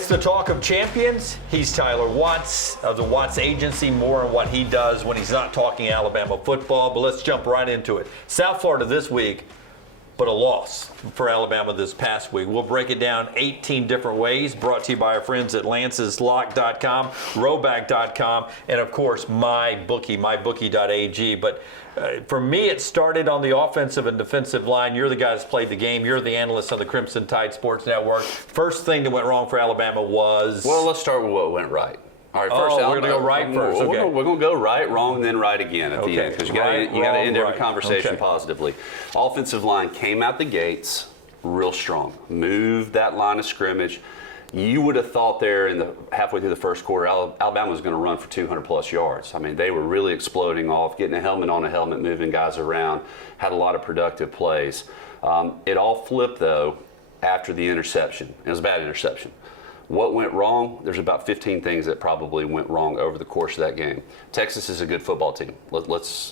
It's the talk of champions. He's Tyler Watts of the Watts Agency. More on what he does when he's not talking Alabama football. But let's jump right into it. South Florida this week, but a loss for Alabama this past week. We'll break it down 18 different ways. Brought to you by our friends at lanceslock.com, rowback.com, and of course, mybookie.ag. But for me, it started on the offensive and defensive line. You're the guy that's played the game. You're the analyst on the Crimson Tide Sports Network. First thing that went wrong for Alabama was... Well, let's start with what went right. All right, first, we're going to go right first. Okay. We're going to go right, wrong, and then right again at the end, because you got to end every conversation positively. Offensive line came out the gates real strong, moved that line of scrimmage. You would have thought there in the halfway through the first quarter, Alabama was going to run for 200-plus yards. I mean, they were really exploding off, getting a helmet on a helmet, moving guys around, had a lot of productive plays. It all flipped, though, after the interception. It was a bad interception. What went wrong? There's about 15 things that probably went wrong over the course of that game. Texas is a good football team.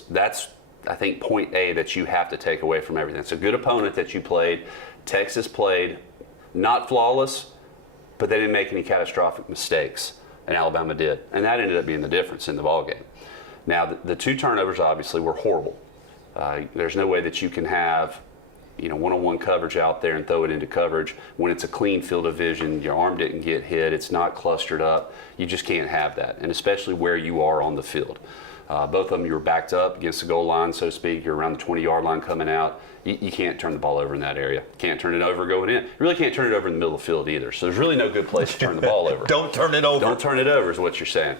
That's, I think, point A that you have to take away from everything. It's a good opponent that you played. Texas played not flawless, but they didn't make any catastrophic mistakes, and Alabama did. And that ended up being the difference in the ballgame. Now, the two turnovers obviously were horrible. There's no way that you can have one-on-one coverage out there and throw it into coverage when it's a clean field of vision, your arm didn't get hit, it's not clustered up. You just can't have that, and especially where you are on the field. Both of them, you were backed up against the goal line, so to speak. You're around the 20-yard line coming out. You can't turn the ball over in that area. Can't turn it over going in. You really can't turn it over in the middle of the field either. So there's really no good place to turn the ball over. Don't turn it over. Don't turn it over is what you're saying.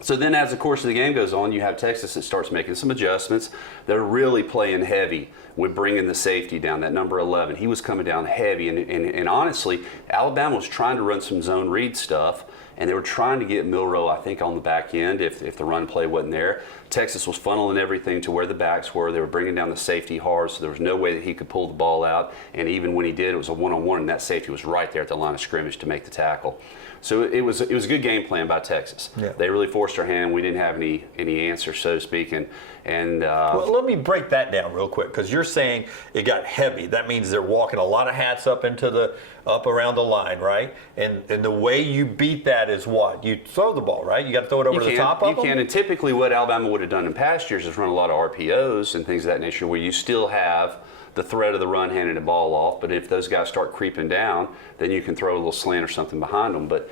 So then as the course of the game goes on, you have Texas that starts making some adjustments. They're really playing heavy with bringing the safety down, that number 11. He was coming down heavy. And honestly, Alabama was trying to run some zone read stuff, and they were trying to get Milroe, I think, on the back end if the run play wasn't there. Texas was funneling everything to where the backs were. They were bringing down the safety hard, so there was no way that he could pull the ball out. And even when he did, it was a one-on-one, and that safety was right there at the line of scrimmage to make the tackle. So it was a good game plan by Texas. Yeah. They really forced our hand. We didn't have any answers, so to speak. Well, let me break that down real quick, because you're saying it got heavy. That means they're walking a lot of hats up around the line, right? And the way you beat that is what? You throw the ball, right? You got to throw it over the top of them? You can, and typically what Alabama would have done in past years is run a lot of RPOs and things of that nature, where you still have the threat of the run handing the ball off, but if those guys start creeping down, then you can throw a little slant or something behind them. But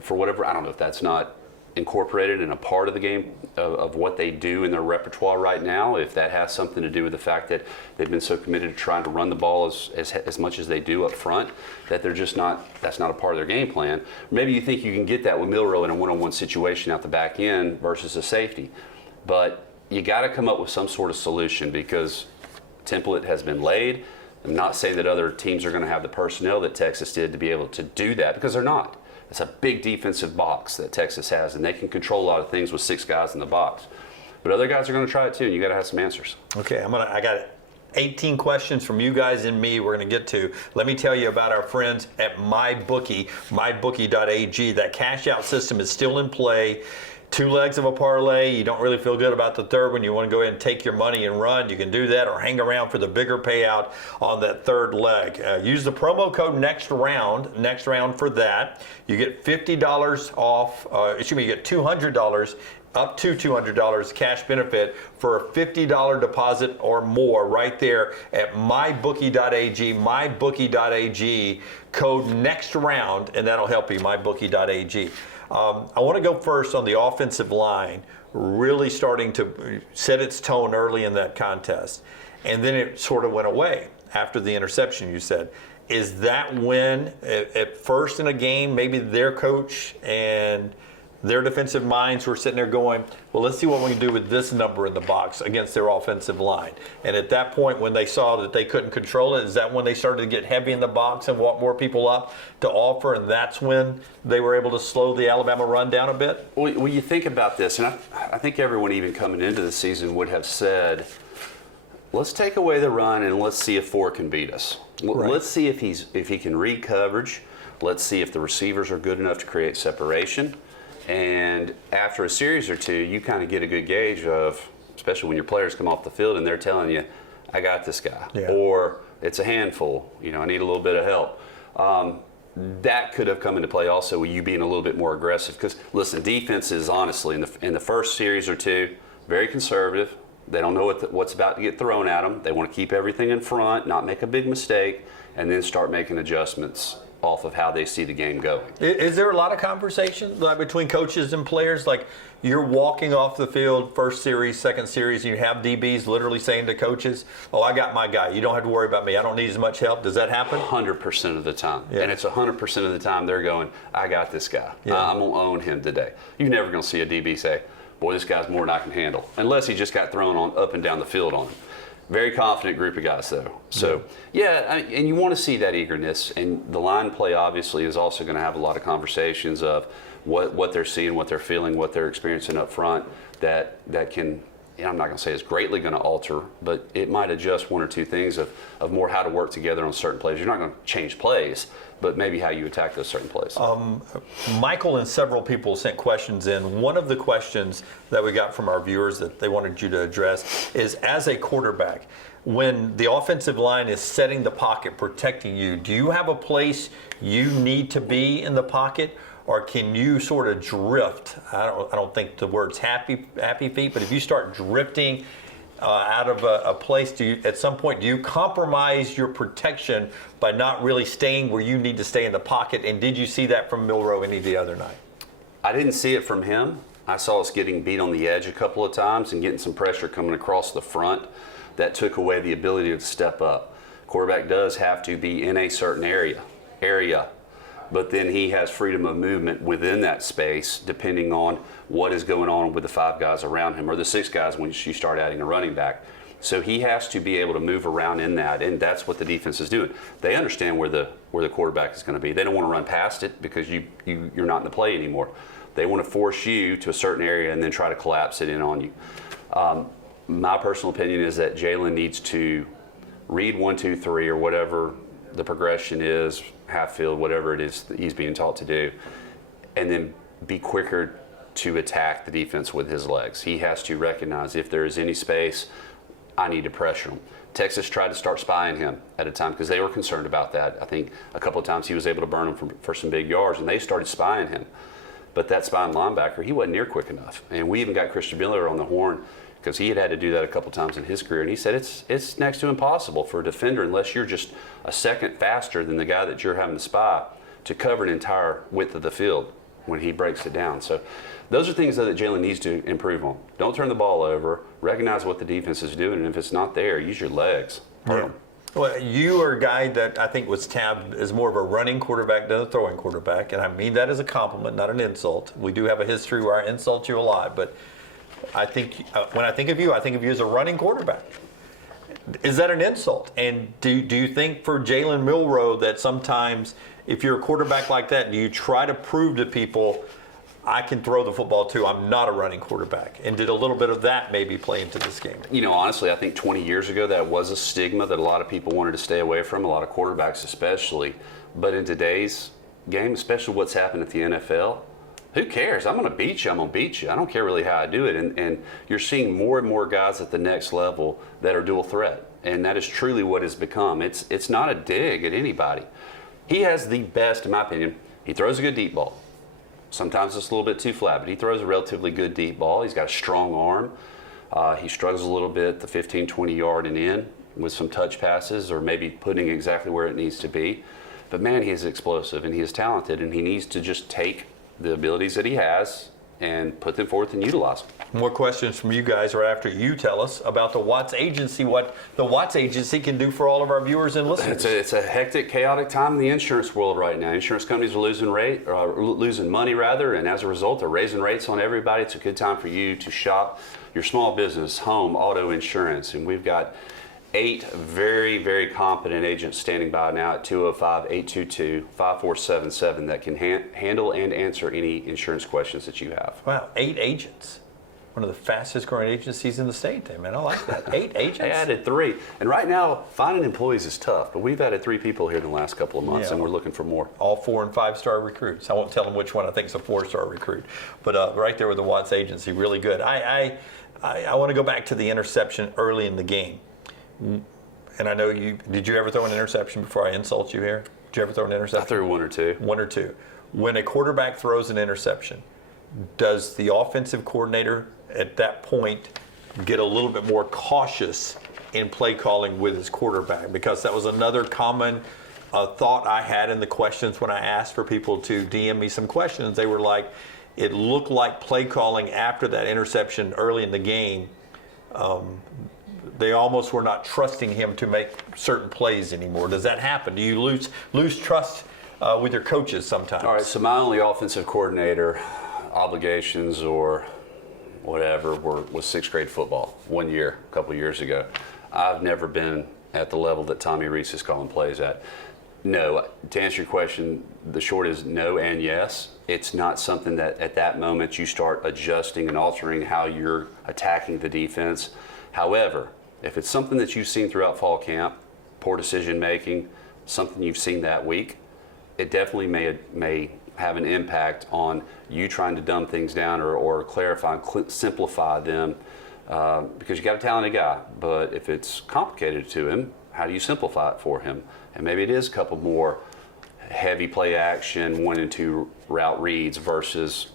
for whatever, I don't know if that's not incorporated in a part of the game of what they do in their repertoire right now, if that has something to do with the fact that they've been so committed to trying to run the ball as much as they do up front, that they're just not, that's not a part of their game plan. Maybe you think you can get that with Milroe in a one-on-one situation out the back end versus a safety, but you got to come up with some sort of solution, because template has been laid. I'm not saying that other teams are going to have the personnel that Texas did to be able to do that, because they're not. It's a big defensive box that Texas has, and they can control a lot of things with 6 guys in the box. But other guys are going to try it too, and you got to have some answers. Okay, I got 18 questions from you guys and me we're going to get to. Let me tell you about our friends at MyBookie, mybookie.ag. That cash out system is still in play. 2 legs of a parlay. You don't really feel good about the third one. You want to go ahead and take your money and run. You can do that, or hang around for the bigger payout on that third leg. Use the promo code next round for that. You get $50 off. You get $200, up to $200 cash benefit for a $50 deposit or more right there at mybookie.ag, mybookie.ag, code next round, and that'll help you, mybookie.ag. I want to go first on the offensive line, really starting to set its tone early in that contest. And then it sort of went away after the interception, you said. Is that when, at first in a game, maybe their coach and their defensive minds were sitting there going, well, let's see what we can do with this number in the box against their offensive line? And at that point, when they saw that they couldn't control it, is that when they started to get heavy in the box and want more people up to offer, and that's when they were able to slow the Alabama run down a bit? Well, you think about this, and I think everyone even coming into the season would have said, let's take away the run and let's see if Ford can beat us. Right. Let's see if he can read coverage. Let's see if the receivers are good enough to create separation. And after a series or two, you kind of get a good gauge of, especially when your players come off the field and they're telling you, I got this guy, or it's a handful, I need a little bit of help. that could have come into play also with you being a little bit more aggressive. Because listen, defenses honestly in the first series or two, very conservative. They don't know what's about to get thrown at them. They want to keep everything in front, not make a big mistake, and then start making adjustments off of how they see the game going. Is there a lot of conversation like between coaches and players? Like you're walking off the field, first series, second series, and you have DBs literally saying to coaches, "Oh, I got my guy. You don't have to worry about me. I don't need as much help." Does that happen? 100% of the time. Yeah. And it's 100% of the time they're going, "I got this guy. Yeah. I'm going to own him today." You're never going to see a DB say, "Boy, this guy's more than I can handle," unless he just got thrown on up and down the field on him. Very confident group of guys, though. So, and you want to see that eagerness. And the line play, obviously, is also going to have a lot of conversations of what they're seeing, what they're feeling, what they're experiencing up front that can, I'm not going to say it's greatly going to alter, but it might adjust one or two things of more how to work together on certain plays. You're not going to change plays, but maybe how you attack those certain plays. Michael and several people sent questions in. One of the questions that we got from our viewers that they wanted you to address is, as a quarterback, when the offensive line is setting the pocket, protecting you, do you have a place you need to be in the pocket? Or can you sort of drift? I don't think the word's happy feet, but if you start drifting out of a place, at some point, do you compromise your protection by not really staying where you need to stay in the pocket? And did you see that from Milroe any the other night? I didn't see it from him. I saw us getting beat on the edge a couple of times and getting some pressure coming across the front that took away the ability to step up. Quarterback does have to be in a certain area, but then he has freedom of movement within that space depending on what is going on with the 5 guys around him or the 6 guys when you start adding a running back. So he has to be able to move around in that, and that's what the defense is doing. They understand where the quarterback is going to be. They don't want to run past it because you're not in the play anymore. They want to force you to a certain area and then try to collapse it in on you. My personal opinion is that Jalen needs to read 1, 2, 3 or whatever the progression is, half field, whatever it is that he's being taught to do, and then be quicker to attack the defense with his legs. He has to recognize if there is any space, I need to pressure him. Texas tried to start spying him at a time because they were concerned about that. I think a couple of times he was able to burn them for some big yards, and they started spying him. But that spying linebacker, he wasn't near quick enough. And we even got Christian Miller on the horn because he had to do that a couple times in his career. And he said it's next to impossible for a defender, unless you're just a second faster than the guy that you're having to spy, to cover an entire width of the field when he breaks it down. So those are things that Jalen needs to improve on. Don't turn the ball over. Recognize what the defense is doing, and if it's not there, use your legs. Yeah. Well, you are a guy that I think was tabbed as more of a running quarterback than a throwing quarterback, and I mean that as a compliment, not an insult. We do have a history where I insult you a lot, but I think when I think of you as a running quarterback. Is that an insult? And do you think for Jalen Milroe that sometimes if you're a quarterback like that, do you try to prove to people, I can throw the football too, I'm not a running quarterback? And did a little bit of that maybe play into this game? You know, honestly, I think 20 years ago that was a stigma that a lot of people wanted to stay away from, a lot of quarterbacks especially. But in today's game, especially what's happened at the NFL, who cares? I'm going to beat you. I'm going to beat you. I don't care really how I do it. And you're seeing more and more guys at the next level that are dual threat. And that is truly what it's become. It's not a dig at anybody. He has the best, in my opinion. He throws a good deep ball. Sometimes it's a little bit too flat, but he throws a relatively good deep ball. He's got a strong arm. He struggles a little bit the 15, 20-yard and in with some touch passes or maybe putting exactly where it needs to be. But, man, he is explosive and he is talented, and he needs to just take the abilities that he has and put them forth and utilize them. More questions from you guys are after you tell us about the Watts Agency, what the Watts Agency can do for all of our viewers and listeners. It's a hectic, chaotic time in the insurance world right now. Insurance companies are losing money, and as a result, they're raising rates on everybody. It's a good time for you to shop your small business, home, auto insurance, and we've got 8 very, very competent agents standing by now at 205-822-5477 that can handle and answer any insurance questions that you have. Wow, 8 agents. One of the fastest growing agencies in the state, man. I like that. 8 agents? I added 3. And right now, finding employees is tough, but we've added 3 people here in the last couple of months, and we're looking for more. All 4- and 5-star recruits. I won't tell them which one I think is a 4-star recruit. But right there with the Watts Agency, really good. I want to go back to the interception early in the game. And I know did you ever throw an interception before I insult you here? Did you ever throw an interception? I threw one or two. One or two. When a quarterback throws an interception, does the offensive coordinator at that point get a little bit more cautious in play calling with his quarterback? Because that was another common thought I had in the questions when I asked for people to DM me some questions. They were like, it looked like play calling after that interception early in the game, they almost were not trusting him to make certain plays anymore. Does that happen? Do you lose trust with your coaches sometimes? All right, so my only offensive coordinator obligations or whatever was sixth grade football 1 year, a couple of years ago. I've never been at the level that Tommy Rees is calling plays at. No, to answer your question, the short is no and yes. It's not something that at that moment you start adjusting and altering how you're attacking the defense. However, if it's something that you've seen throughout fall camp, poor decision making, something you've seen that week, it definitely may have an impact on you trying to dumb things down or clarify and simplify them because you got a talented guy. But if it's complicated to him, how do you simplify it for him? And maybe it is a couple more heavy play action, 1 and 2 route reads versus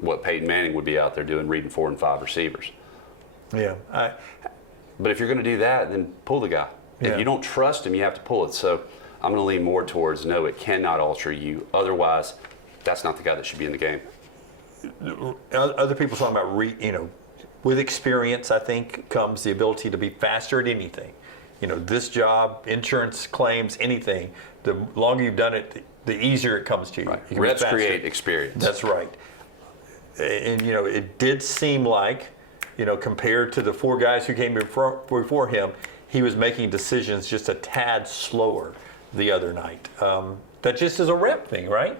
what Peyton Manning would be out there doing, reading 4 and 5 receivers. Yeah. But if you're going to do that, then pull the guy. Yeah. If you don't trust him, you have to pull it. So I'm going to lean more towards no, it cannot alter you. Otherwise, that's not the guy that should be in the game. Other people talking about, with experience, I think, comes the ability to be faster at anything. This job, insurance claims, anything, the longer you've done it, the easier it comes to you. Right. You Reps create experience. That's right. And, it did seem like, compared to the 4 guys who came before him, he was making decisions just a tad slower the other night. That just is a rep thing, right?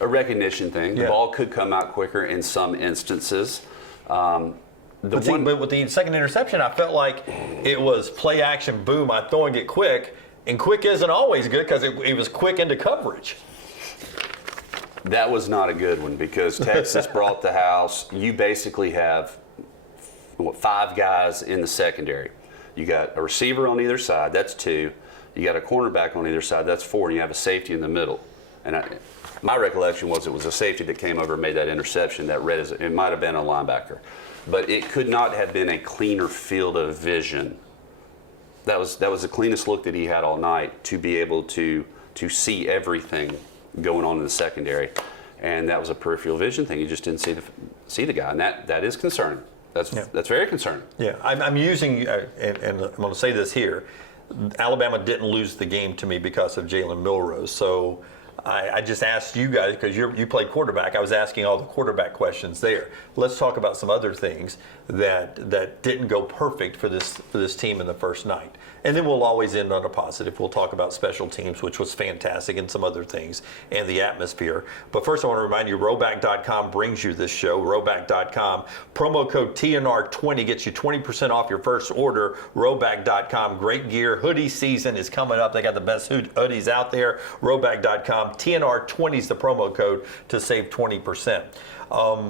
A recognition thing. Yeah. The ball could come out quicker in some instances. But with the second interception, I felt like it was play action, boom, I'm throwing it quick. And quick isn't always good because it was quick into coverage. That was not a good one because Texas brought the house. You basically have 5 guys in the secondary. You got a receiver on either side, that's 2. You got a cornerback on either side, that's 4, and you have a safety in the middle. And my recollection was it was a safety that came over and made that interception that read as it might have been a linebacker. But it could not have been a cleaner field of vision. That was the cleanest look that he had all night to be able to see everything going on in the secondary. And that was a peripheral vision thing. You just didn't see the guy, and that is concerning. That's very concerning. Yeah, I'm using, and I'm going to say this here, Alabama didn't lose the game to me because of Jalen Milrose. So I just asked you guys, because you played quarterback, I was asking all the quarterback questions there. Let's talk about some other things that didn't go perfect for this team in the first night. And then we'll always end on a positive. We'll talk about special teams, which was fantastic, and some other things, and the atmosphere. But first I want to remind you, Rowback.com brings you this show, Rowback.com. Promo code TNR20 gets you 20% off your first order, Rowback.com. Great gear. Hoodie season is coming up. They got the best hoodies out there, Rowback.com. TNR20 is the promo code to save 20%.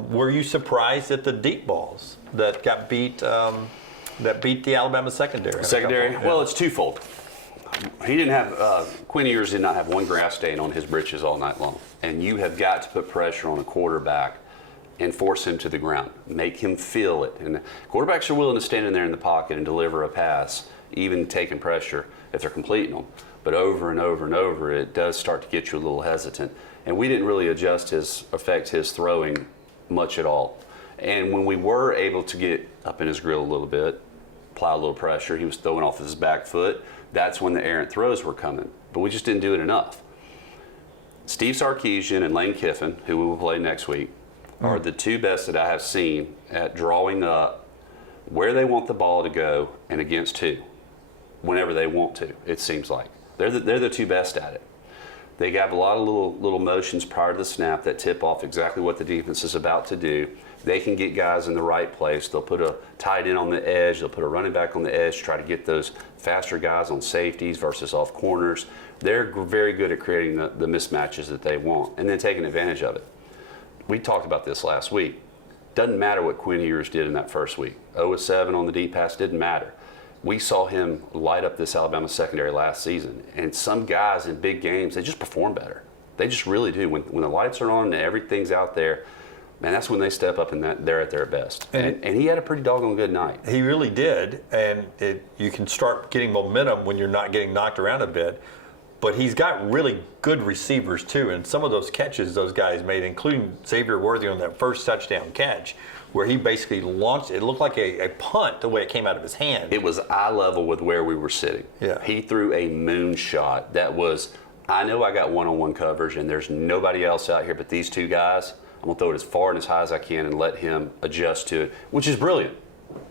Were you surprised at the deep balls that got beat? That beat the Alabama secondary. Secondary? Well, it's twofold. He didn't have, Quinn Ewers did not have one grass stain on his britches all night long. And you have got to put pressure on a quarterback and force him to the ground. Make him feel it. And quarterbacks are willing to stand in there in the pocket and deliver a pass, even taking pressure if they're completing them. But over and over and over, it does start to get you a little hesitant. And we didn't really affect his throwing much at all. And when we were able to get up in his grill a little bit, apply a little pressure, he was throwing off his back foot, that's when the errant throws were coming. But we just didn't do it enough. Steve Sarkisian and Lane Kiffin, who we will play next week, are the 2 best that I have seen at drawing up where they want the ball to go and against who, whenever they want to, it seems like. They're the 2 best at it. They have a lot of little motions prior to the snap that tip off exactly what the defense is about to do. They can get guys in the right place. They'll put a tight end on the edge. They'll put a running back on the edge, try to get those faster guys on safeties versus off corners. They're very good at creating the mismatches that they want and then taking advantage of it. We talked about this last week. Doesn't matter what Quinn Ewers did in that first week. 0-7 on the deep pass didn't matter. we saw him light up this Alabama secondary last season. And some guys in big games, they just perform better. They just really do. When the lights are on and everything's out there, man, that's when they step up and they're at their best. And he had a pretty doggone good night. He really did. And you can start getting momentum when you're not getting knocked around a bit. But he's got really good receivers, too. And some of those catches those guys made, including Xavier Worthy on that first touchdown catch, where he basically launched, it looked like a punt the way it came out of his hand. It was eye level with where we were sitting. Yeah. He threw a moonshot that was, I know I got one-on-one coverage and there's nobody else out here but these two guys. I'm going to throw it as far and as high as I can and let him adjust to it, which is brilliant.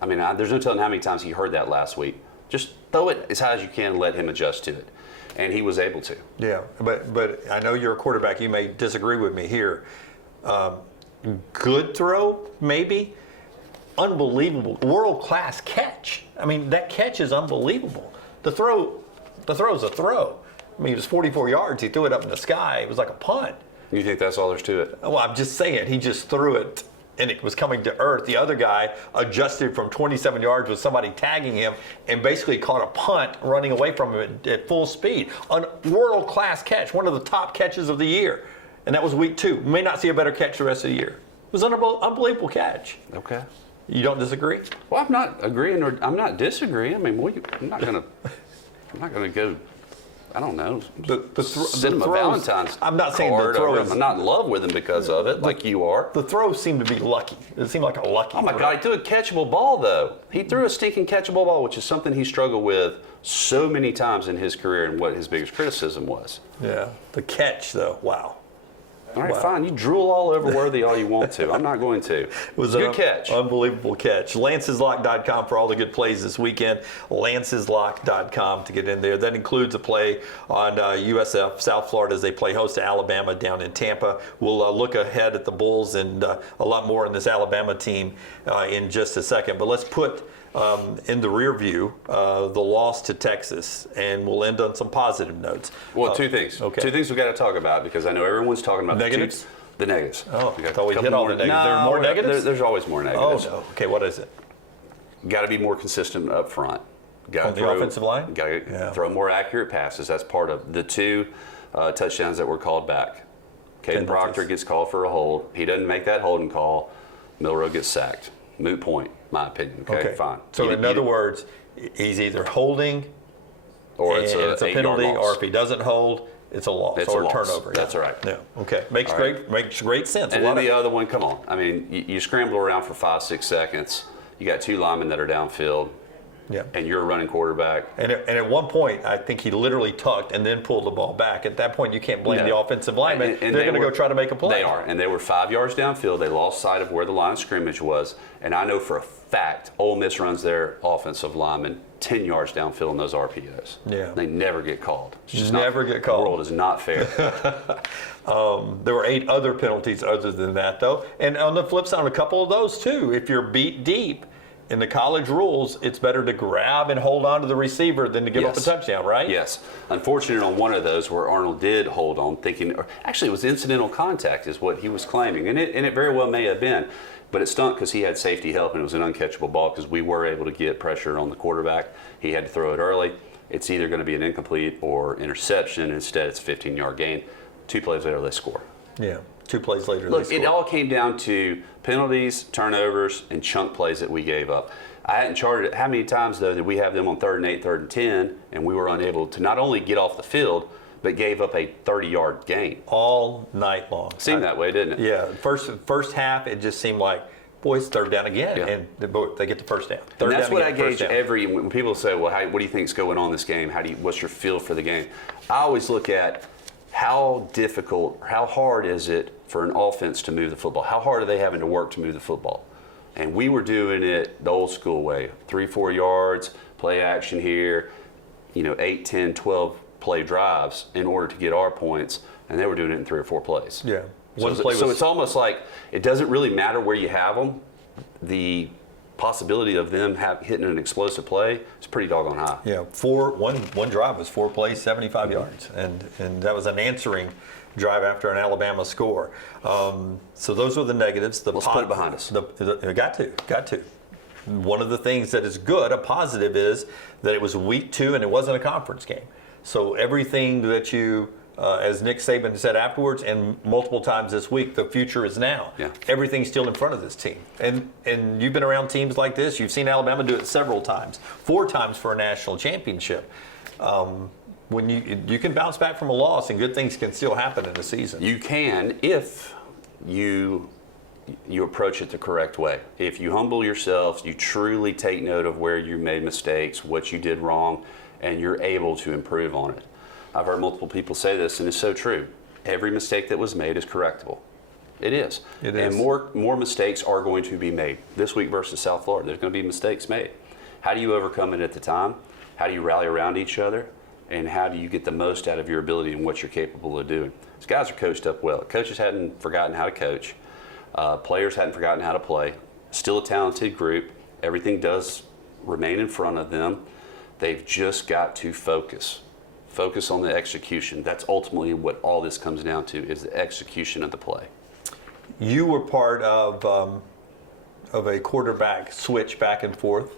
I mean, there's no telling how many times he heard that last week. Just throw it as high as you can and let him adjust to it. And he was able to. Yeah, but I know you're a quarterback. You may disagree with me here. Good throw, maybe. Unbelievable, world-class catch. I mean, that catch is unbelievable. The throw's a throw. I mean, it was 44 yards. He threw it up in the sky. It was like a punt. You think that's all there's to it? Well, I'm just saying, he just threw it, and it was coming to earth. The other guy adjusted from 27 yards with somebody tagging him and basically caught a punt running away from him at full speed. A world-class catch, one of the top catches of the year. And that was week 2. We may not see a better catch the rest of the year. It was an unbelievable catch. Okay. You don't disagree? Well, I'm not agreeing or I'm not disagreeing. I mean, I'm not gonna go. I don't know. Send him a Valentine's. I'm not saying the throw is. I'm not in love with him because of it, like you are. The throws seem to be lucky. It seemed like a lucky. Oh my God! He threw a catchable ball though. He threw a stinking catchable ball, which is something he struggled with so many times in his career, and what his biggest criticism was. Yeah, the catch though. Wow. All right, fine. You drool all over Worthy all you want to. I'm not going to. It was a good catch. Unbelievable catch. Lanceslock.com for all the good plays this weekend. Lanceslock.com to get in there. That includes a play on USF South Florida as they play host to Alabama down in Tampa. We'll look ahead at the Bulls and a lot more in this Alabama team in just a second. But let's put in the rear view the loss to Texas, and we'll end on some positive notes. Well, two things. Okay. Two things we've got to talk about because I know everyone's talking about negatives. The negatives. Oh, I thought we hit all the negatives. There are more negatives? There's always more negatives. Oh, no. Okay, what is it? Got to be more consistent up front. On the offensive line? Got to throw more accurate passes. That's part of the 2 touchdowns that were called back. Caden Proctor gets called for a hold. He doesn't make that holding call. Milroe gets sacked. Moot point, my opinion. Okay, fine. So in other words, he's either holding or it's a penalty, or if he doesn't hold, it's a loss or a turnover. That's right. Yeah. Okay. Makes great sense. And then the other one, come on. I mean, you scramble around for 5-6 seconds. You got 2 linemen that are downfield. Yeah. And you're a running quarterback. And at one point, I think he literally tucked and then pulled the ball back. At that point, you can't blame the offensive lineman. And they're going to go try to make a play. They are. And they were 5 yards downfield. They lost sight of where the line of scrimmage was. And I know for a fact Ole Miss runs their offensive lineman 10 yards downfield in those RPOs. Yeah. They never get called. Get called. The world is not fair. There were 8 other penalties other than that, though. And on the flip side, a couple of those, too. If you're beat deep, in the college rules, it's better to grab and hold on to the receiver than to give up a touchdown, right? Yes. Unfortunate on one of those where Arnold did hold on, thinking, or actually it was incidental contact is what he was claiming, and it very well may have been, but it stunk because he had safety help and it was an uncatchable ball because we were able to get pressure on the quarterback. He had to throw it early. It's either going to be an incomplete or interception. Instead, it's a 15-yard gain. 2 plays later, they score. Yeah. 2 plays later, Look, it all came down to penalties, turnovers, and chunk plays that we gave up. I hadn't charted it. How many times, though, did we have them on 3rd and 8, 3rd and 10, and we were unable to not only get off the field, but gave up a 30-yard gain? All night long. Seemed that way, didn't it? Yeah. First half, it just seemed like, boy, it's 3rd down again, and they get the first down. And that's what I gauge when people say, well, what do you think's going on in this game? What's your feel for the game? I always look at how difficult, how hard is it for an offense to move the football? How hard are they having to work to move the football? And we were doing it the old school way, 3-4 yards, play action here, 8, 10, 12 play drives in order to get our points, and they were doing it in 3 or 4 plays. Yeah. So it's almost like it doesn't really matter where you have them. The possibility of them hitting an explosive play is pretty doggone high. Yeah, one drive was 4 plays, 75 yards, and that was an answering drive after an Alabama score. So those were the negatives. Let's put it behind us. Got to. one of the things that is good, a positive, is that it was week 2 and it wasn't a conference game. So everything that you, as Nick Saban said afterwards and multiple times this week, the future is now. Yeah. Everything's still in front of this team. And you've been around teams like this. You've seen Alabama do it several times, 4 times for a national championship. When you can bounce back from a loss and good things can still happen in a season. You can if you approach it the correct way. If you humble yourselves, you truly take note of where you made mistakes, what you did wrong, and you're able to improve on it. I've heard multiple people say this, and it's so true. Every mistake that was made is correctable. It is. It is. And more mistakes are going to be made. This week versus South Florida, there's going to be mistakes made. How do you overcome it at the time? How do you rally around each other? And how do you get the most out of your ability and what you're capable of doing? These guys are coached up well. Coaches hadn't forgotten how to coach. Players hadn't forgotten how to play. Still a talented group. Everything does remain in front of them. They've just got to focus. Focus on the execution. That's ultimately what all this comes down to, is the execution of the play. You were part of a quarterback switch back and forth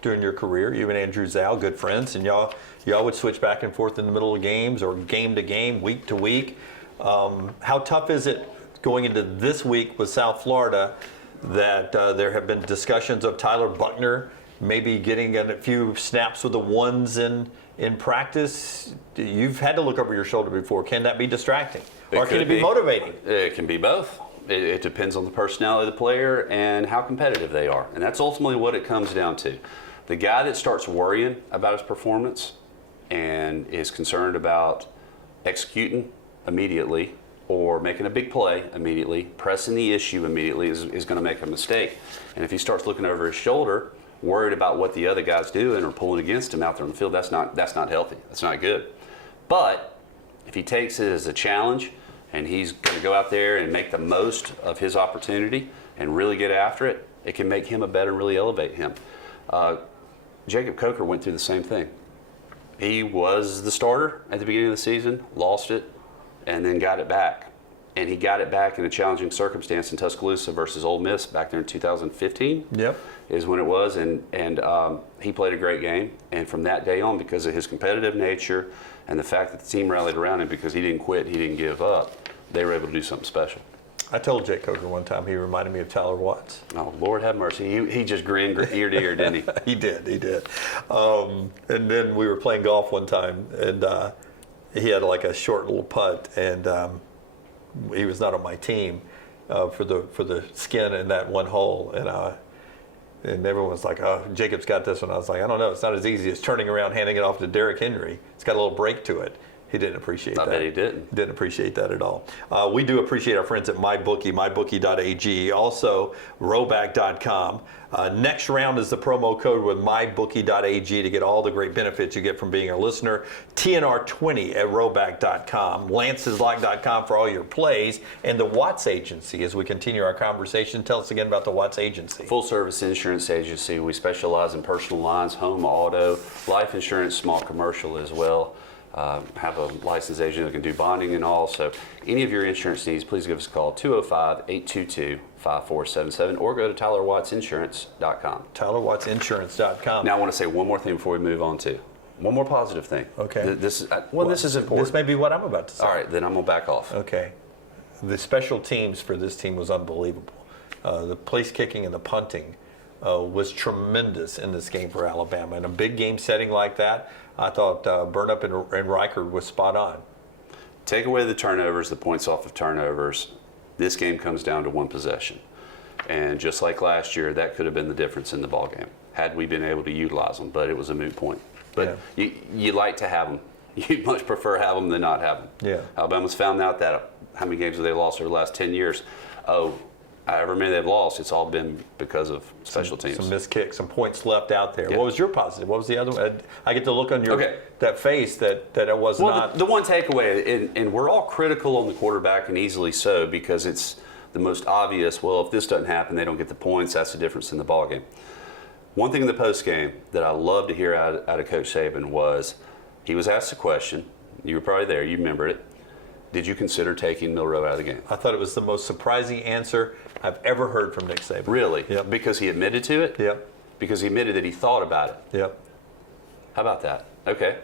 during your career. You and Andrew Zal, good friends, and y'all would switch back and forth in the middle of games or game to game, week to week. How tough is it going into this week with South Florida that there have been discussions of Tyler Buckner maybe getting a few snaps with the ones in practice? You've had to look over your shoulder before. Can that be distracting? Or can it be motivating? It can be both. It depends on the personality of the player and how competitive they are. And that's ultimately what it comes down to. The guy that starts worrying about his performance and is concerned about executing immediately or making a big play immediately, pressing the issue immediately is going to make a mistake. And if he starts looking over his shoulder, worried about what the other guy's doing or pulling against him out there on the field, that's not healthy. That's not good. But if he takes it as a challenge and he's going to go out there and make the most of his opportunity and really get after it, it can make him a better and really elevate him. Jacob Coker went through the same thing. He was the starter at the beginning of the season, lost it, and then got it back. And he got it back in a challenging circumstance in Tuscaloosa versus Ole Miss back there in 2015. Yep. Is when it was, and he played a great game. And from that day on, because of his competitive nature and the fact that the team rallied around him because he didn't quit, he didn't give up, they were able to do something special. I told Jake Coker one time he reminded me of Tyler Watts. Oh, Lord have mercy. He just grinned ear to ear, didn't he? He did. And then we were playing golf one time, and he had like a short little putt, and he was not on my team for the skin in that one hole, and everyone was like, "Oh, Jacob's got this one." I was like, "I don't know. It's not as easy as turning around, handing it off to Derrick Henry. It's got a little break to it." He didn't appreciate that. I bet he didn't. Didn't appreciate that at all. We do appreciate our friends at MyBookie, mybookie.ag, also rowback.com. Next round is the promo code with mybookie.ag to get all the great benefits you get from being a listener. TNR20 at rowback.com, lanceslock.com for all your plays, and the Watts Agency as we continue our conversation. Tell us again about the Watts Agency. Full service insurance agency. We specialize in personal lines, home, auto, life insurance, small commercial as well. Have a licensed agent that can do bonding and all. So any of your insurance needs, please give us a call, 205-822-5477, or go to TylerWattsInsurance.com. TylerWattsInsurance.com. Now I want to say one more thing before we move on to one more positive thing. Okay. This is important. This may be what I'm about to say. All right, then I'm going to back off. Okay. The special teams for this team was unbelievable. The place kicking and the punting was tremendous in this game for Alabama. In a big game setting like that, I thought Burnup and Reichard was spot on. Take away the turnovers, the points off of turnovers. This game comes down to one possession. And just like last year, that could have been the difference in the ball game had we been able to utilize them, but it was a moot point. But yeah. you like to have them. You'd much prefer have them than not have them. Yeah. Alabama's found out that how many games have they lost over the last 10 years? However many they've lost, it's all been because of special teams. Some missed kicks, some points left out there. Yeah. What was your positive? What was the other one? I get to look on your that face that it was not. The one takeaway, and we're all critical on the quarterback, and easily so, because it's the most obvious. Well, if this doesn't happen, they don't get the points. That's the difference in the ball game. One thing in the post game that I love to hear out of Coach Saban was he was asked a question. You were probably there. You remember it. Did you consider taking Milroe out of the game? I thought it was the most surprising answer I've ever heard from Nick Saban. Really? Yep. Because he admitted to it? Yep. because he admitted that he thought about it. Yep. How about that? Okay.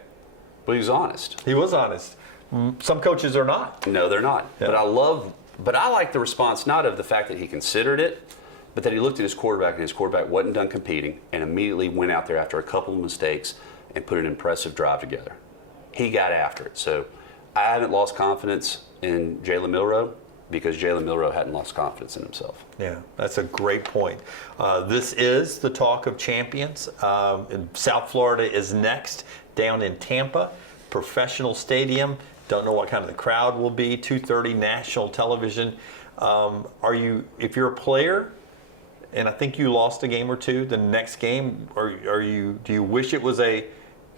But he was honest. He was honest. Some coaches are not. No, they're not. Yeah. But I like the response not of the fact that he considered it, but that he looked at his quarterback and his quarterback wasn't done competing and immediately went out there after a couple of mistakes and put an impressive drive together. He got after it. So I haven't lost confidence in Jalen Milroe because Jalen Milroe hadn't lost confidence in himself. Yeah, that's a great point. This is the Talk of Champions. South Florida is next, down in Tampa, professional stadium. Don't know what kind of the crowd will be. 2:30 national television. If you're a player, and I think you lost a game or two, the next game, do you wish it was an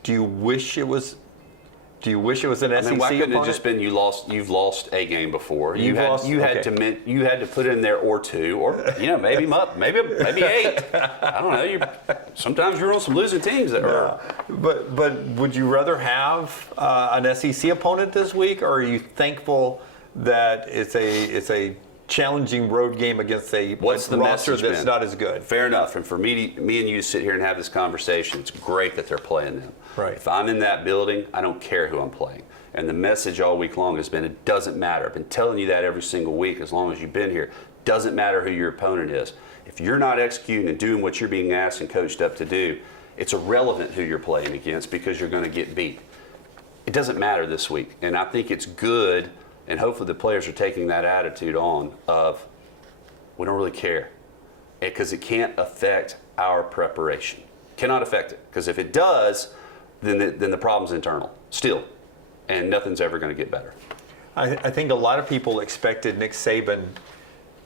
SEC why couldn't opponent? it just been you've lost a game before? You had to put in there or two, or maybe 8. I don't know. Sometimes you're on some losing teams that are. But would you rather have an SEC opponent this week, or are you thankful that it's a challenging road game against a roster that's not as good? Fair enough. And for me and you to sit here and have this conversation, it's great that they're playing them. Right. If I'm in that building, I don't care who I'm playing. And the message all week long has been, it doesn't matter. I've been telling you that every single week as long as you've been here. Doesn't matter who your opponent is. If you're not executing and doing what you're being asked and coached up to do, it's irrelevant who you're playing against because you're going to get beat. It doesn't matter this week. And I think it's good, and hopefully the players are taking that attitude on of, we don't really care. Because it can't affect our preparation. Cannot affect it. Because if it does, then the problem's internal, still. And nothing's ever going to get better. I think a lot of people expected Nick Saban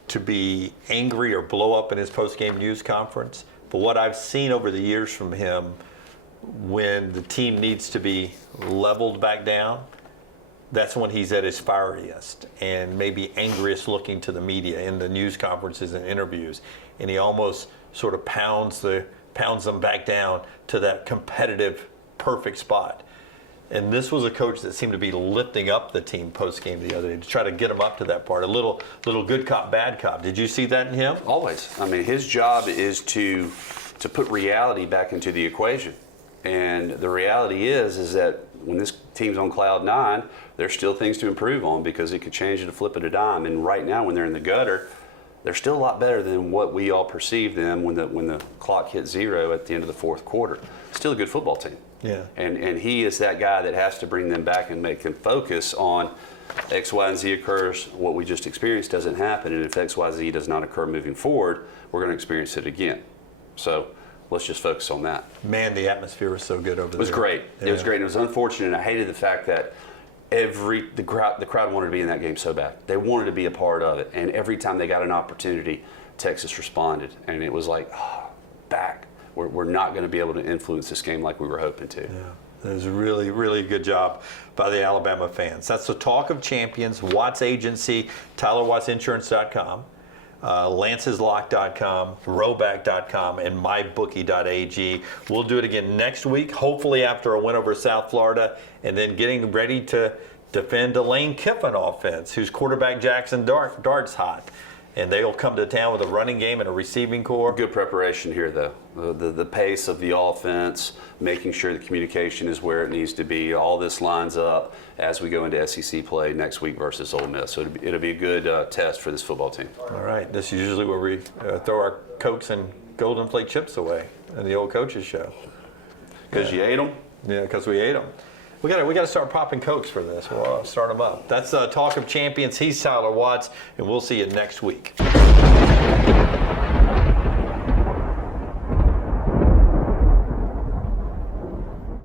to be angry or blow up in his post-game news conference. But what I've seen over the years from him, when the team needs to be leveled back down, that's when he's at his fieriest and maybe angriest looking to the media in the news conferences and interviews. And he almost sort of pounds them back down to that competitive, perfect spot. And this was a coach that seemed to be lifting up the team post-game the other day to try to get them up to that part. A little good cop, bad cop. Did you see that in him? Always. I mean, his job is to put reality back into the equation. And the reality is that when this team's on cloud 9, there's still things to improve on because it could change at a flip of a dime. And right now, when they're in the gutter, they're still a lot better than what we all perceived them when the clock hit 0 at the end of the fourth quarter. Still a good football team. Yeah. And he is that guy that has to bring them back and make them focus on X, Y, and Z occurs. What we just experienced doesn't happen. And if X, Y, Z does not occur moving forward, we're going to experience it again. So let's just focus on that. Man, the atmosphere was so good over there. It was great. Yeah. It was great. And it was unfortunate. I hated the fact that the crowd wanted to be in that game so bad. They wanted to be a part of it. And every time they got an opportunity, Texas responded. And it was like, back. We're not going to be able to influence this game like we were hoping to. Yeah, it was a really, really good job by the Alabama fans. That's the Talk of Champions, Watts Agency, TylerWattsInsurance.com, Lance'sLock.com, Roback.com, and MyBookie.ag. We'll do it again next week, hopefully after a win over South Florida, and then getting ready to defend a Lane Kiffin offense, whose quarterback Jackson Dart's hot. And they'll come to town with a running game and a receiving core. Good preparation here, though. The pace of the offense, making sure the communication is where it needs to be. All this lines up as we go into SEC play next week versus Ole Miss. So it'll be a good test for this football team. All right. This is usually where we throw our Cokes and Golden Plate chips away in the old coaches show. Because you ate them? Yeah, because we ate them. We got to start popping Cokes for this. We'll start them up. That's Talk of Champions. He's Tyler Watts, and we'll see you next week.